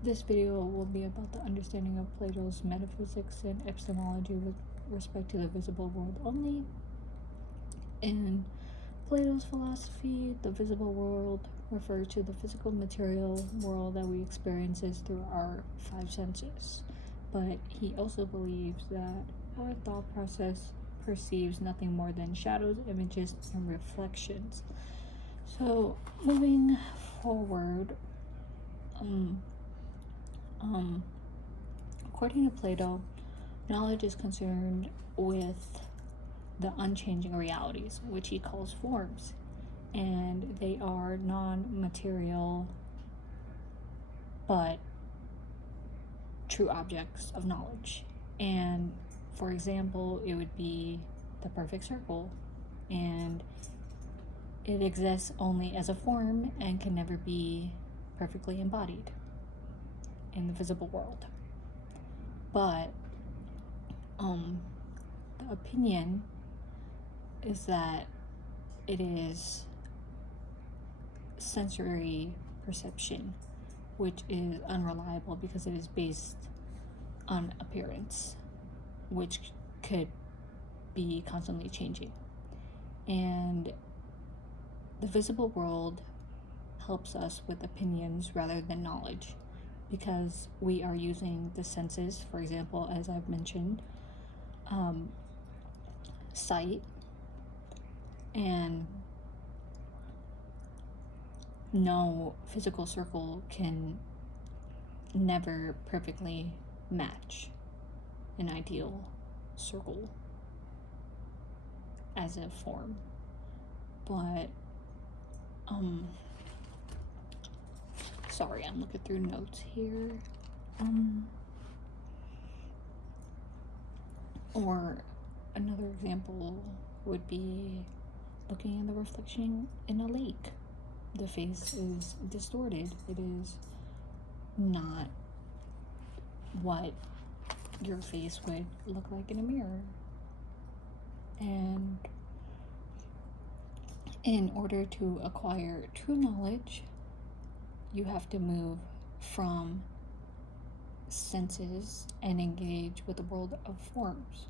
This video will be about the understanding of Plato's metaphysics and epistemology with respect to the visible world only. In Plato's philosophy, the visible world refers to the physical material world that we experience through our five senses. But he also believes that our thought process perceives nothing more than shadows, images, and reflections. So, moving forward, according to Plato, knowledge is concerned with the unchanging realities, which he calls forms, and they are non-material but true objects of knowledge. And for example, it would be the perfect circle, and it exists only as a form and can never be perfectly embodied in the visible world. But the opinion is that it is sensory perception, which is unreliable because it is based on appearance, which could be constantly changing. And the visible world helps us with opinions rather than knowledge, because we are using the senses, for example, as I've mentioned, sight, and no physical circle can never perfectly match an ideal circle as a form. But sorry, I'm looking through notes here. Or another example would be looking at the reflection in a lake. The face is distorted. It is not what your face would look like in a mirror. And in order to acquire true knowledge, you have to move from senses and engage with the world of forms,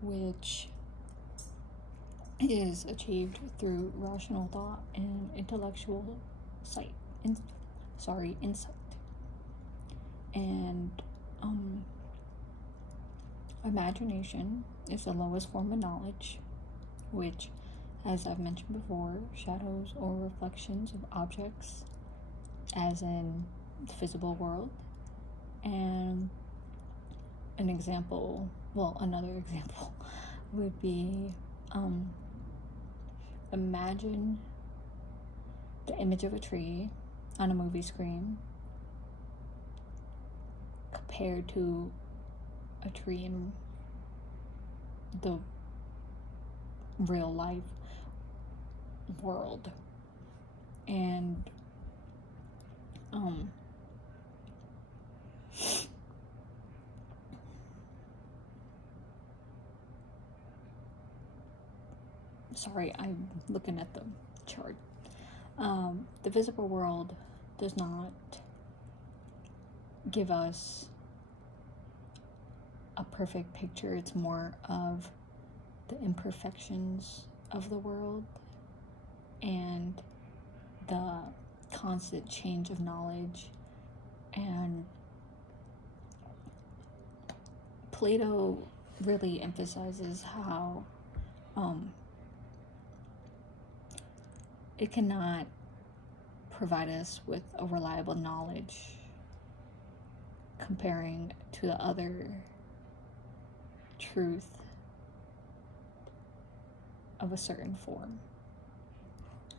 which is achieved through rational thought and intellectual insight. And imagination is the lowest form of knowledge, which, as I've mentioned before, shadows or reflections of objects, as in the visible world. And another example would be imagine the image of a tree on a movie screen compared to a tree in the real life world. And sorry, I'm looking at the chart. The visible world does not give us a perfect picture. It's more of the imperfections of the world and the constant change of knowledge. And Plato really emphasizes how it cannot provide us with a reliable knowledge comparing to the other truth of a certain form.